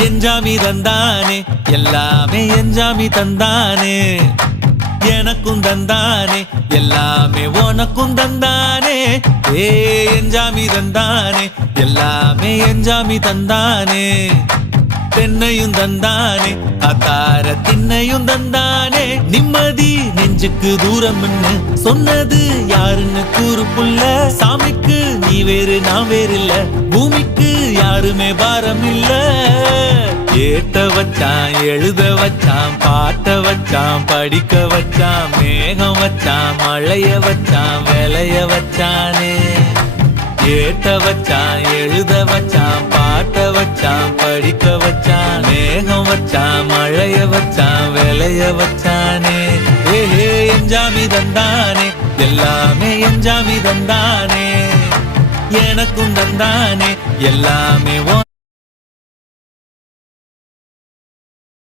எஞ்சாமி தந்தானே எல்லாமே எஞ்சாமி தந்தானே எனக்கும் தந்தானே எல்லாமே உனக்கும் தந்தானே ஏ எஞ்சாமி தந்தானே எல்லாமே எஞ்சாமி தந்தானே தென்னையும் தந்தானே அத்தார திண்ணையும் தந்தானே நிம்மதி நெஞ்சுக்கு தூரம் சொன்னது யாருன்னு கூறு புள்ள சாமிக்கு நீ வேறு நான் வேறு இல்ல பூமிக்கு யாருமே பாரம் இல்ல ஏத்த வச்சான் எழுத வச்சான் பாட்ட வச்சான் படிக்க வச்சான் மேகம் வச்சான் மழைய வச்சான் விளைய வச்சானே ஏத்த வச்சான் எழுத வச்சான் பாட்ட வச்சான் படிக்க வச்சான் மேகம் வச்சான் மழைய வச்சான் விளைய வச்சானே ஏஹே எஞ்சாமி தந்தானே எல்லாமே எஞ்சாமி தந்தானே எனக்கும் தந்தானே எல்லாமே